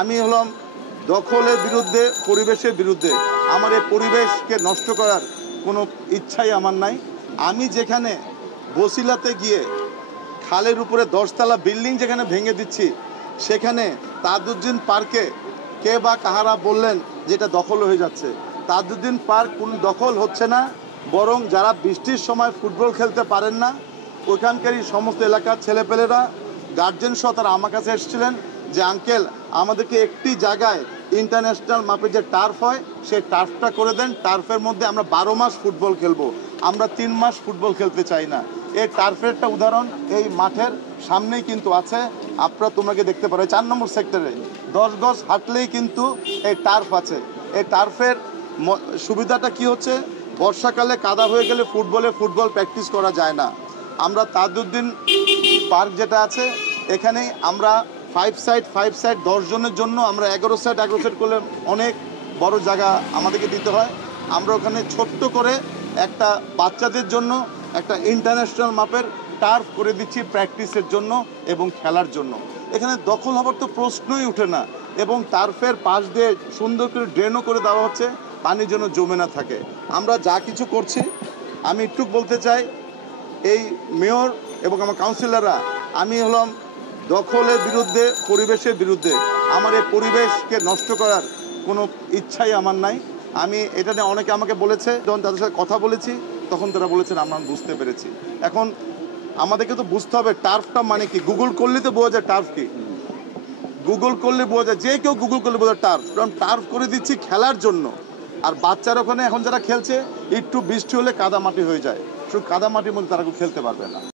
আমি হলাম দখলের বিরুদ্ধে, পরিবেশের বিরুদ্ধে। আমার এই পরিবেশকে নষ্ট করার কোনো ইচ্ছাই আমার নাই। আমি যেখানে বসিলাতে গিয়ে খালের উপরে 10তলা বিল্ডিং যেখানে ভেঙে দিচ্ছি, সেখানে তাজউদ্দিন পার্কে কে বা কাহারা বললেন যে এটা দখল হয়ে যাচ্ছে। তাজউদ্দিন পার্ক কোনো দখল হচ্ছে না, বরং যারা বৃষ্টির সময় ফুটবল খেলতে পারেন না, ওইখানকারই সমস্ত এলাকার ছেলেপেলেরা গার্জেন সহ তারা আমার কাছে এসেছিলেন যে আঙ্কেল আমাদেরকে একটি জায়গায় ইন্টারন্যাশনাল মাপে যে টার্ফ হয় সেই টার্ফটা করে দেন, টার্ফের মধ্যে আমরা 12 মাস ফুটবল খেলবো, আমরা 3 মাস ফুটবল খেলতে চাই না। এই টার্ফের একটা উদাহরণ এই মাঠের সামনেই কিন্তু আছে, আপনারা তোমাকে দেখতে পারো 4 নম্বর সেক্টরে 10 গজ হাঁটলেই কিন্তু এই টার্ফ আছে। এই টার্ফের সুবিধাটা কি হচ্ছে, বর্ষাকালে কাদা হয়ে গেলে ফুটবল প্র্যাকটিস করা যায় না। আমরা তাজউদ্দিন পার্ক যেটা আছে এখানেই আমরা 5 সাইড 10 জনের জন্য আমরা 11 সাইড করলে অনেক বড় জায়গা আমাদেরকে দিতে হয়। আমরা ওখানে ছোট্ট করে একটা বাচ্চাদের জন্য একটা ইন্টারন্যাশনাল মাপের টার্ফ করে দিচ্ছি প্র্যাকটিসের জন্য এবং খেলার জন্য। এখানে দখল হবার তো প্রশ্নই উঠে না, এবং টার্ফের পাশ দিয়ে সুন্দর করে ড্রেনও করে দেওয়া হচ্ছে, পানি যেন জমে না থাকে। আমরা যা কিছু করছি, আমি একটু বলতে চাই এই মেয়র এবং আমার কাউন্সিলররা, আমি হলাম দখলের বিরুদ্ধে, পরিবেশের বিরুদ্ধে। আমার এই পরিবেশকে নষ্ট করার কোনো ইচ্ছাই আমার নাই। আমি এটা নিয়ে অনেকে আমাকে বলেছে, যখন তাদের সাথে কথা বলেছি তখন তারা বলেছেন আমরা বুঝতে পেরেছি। এখন আমাদেরকে তো বুঝতে হবে টার্ফটা মানে কি। গুগল করলে তো বোঝা যায় টার্ফ কি, গুগল করলে বোঝা যায়, যে কেউ গুগল করলে বোঝা টার্ফ। কারণ টার্ফ করে দিচ্ছি খেলার জন্য, আর বাচ্চারা ওখানে এখন যারা খেলছে একটু বৃষ্টি হলে কাদামাটি হয়ে যায়, শুধু কাদামাটির মধ্যে তারা খেলতে পারবে না।